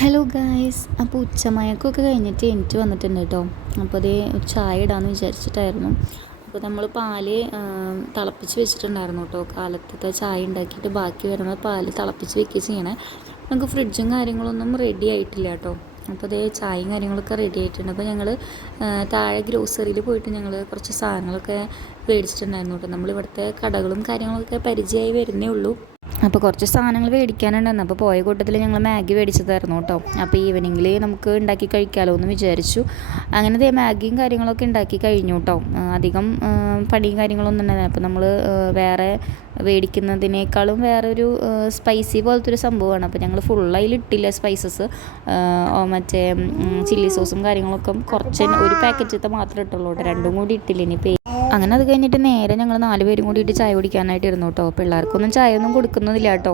Hello guys, അപ്പോൾ ഉച്ചമയക്കമൊക്കെ കഴിഞ്ഞിട്ട് എനിക്ക് വന്നിട്ടുണ്ട് കേട്ടോ. അപ്പോൾ അതേ ചായ ഇടാമെന്ന് വിചാരിച്ചിട്ടായിരുന്നു. അപ്പോൾ നമ്മൾ പാല് തിളപ്പിച്ച് വെച്ചിട്ടുണ്ടായിരുന്നു കേട്ടോ. കാലത്തത്തെ ചായ ഉണ്ടാക്കിയിട്ട് ബാക്കി വരുന്ന പാല് തിളപ്പിച്ച് വെക്കുക ചെയ്യണേ. നമുക്ക് ഫ്രിഡ്ജും കാര്യങ്ങളൊന്നും റെഡി ആയിട്ടില്ല കേട്ടോ. അപ്പോൾ അതേ ചായയും കാര്യങ്ങളൊക്കെ റെഡി ആയിട്ടുണ്ട്. അപ്പോൾ ഞങ്ങൾ താഴെ ഗ്രോസറിയിൽ പോയിട്ട് ഞങ്ങൾ കുറച്ച് സാധനങ്ങളൊക്കെ മേടിച്ചിട്ടുണ്ടായിരുന്നു കേട്ടോ. നമ്മളിവിടുത്തെ കടകളും കാര്യങ്ങളൊക്കെ പരിചയമായി വരുന്നേ ഉള്ളൂ. അപ്പോൾ കുറച്ച് സാധനങ്ങൾ മേടിക്കാനുണ്ടായിരുന്നു. അപ്പോൾ പോയ കൂട്ടത്തിൽ ഞങ്ങൾ മാഗി മേടിച്ചതായിരുന്നു കേട്ടോ. അപ്പോൾ ഈവനിങ്ങിൽ നമുക്ക് ഉണ്ടാക്കി കഴിക്കാമല്ലോ എന്ന് വിചാരിച്ചു. അങ്ങനെ മാഗിയും കാര്യങ്ങളൊക്കെ ഉണ്ടാക്കി കഴിഞ്ഞു കേട്ടോ. അധികം പണിയും കാര്യങ്ങളൊന്നും ഉണ്ടായിരുന്നു. അപ്പോൾ നമ്മൾ വേറെ മേടിക്കുന്നതിനേക്കാളും വേറൊരു സ്പൈസി പോലത്തെ ഒരു സംഭവമാണ്. അപ്പോൾ ഞങ്ങൾ ഫുള്ളതിൽ ഇട്ടില്ല സ്പൈസസ്. മറ്റേ ചില്ലി സോസും കാര്യങ്ങളൊക്കെ കുറച്ച് ഒരു പാക്കറ്റത്തെ മാത്രമേ ഇട്ടുള്ളൂ കേട്ടോ. രണ്ടും കൂടി ഇട്ടില്ല. ഇനി അങ്ങനെ അത് കഴിഞ്ഞിട്ട് നേരെ ഞങ്ങൾ 4 പേരും കൂടിയിട്ട് ചായ കുടിക്കാനായിട്ട് ഇരുന്നു കേട്ടോ. പിള്ളേർക്കൊന്നും ചായ ഒന്നും കൊടുക്കുന്നതില്ല കേട്ടോ.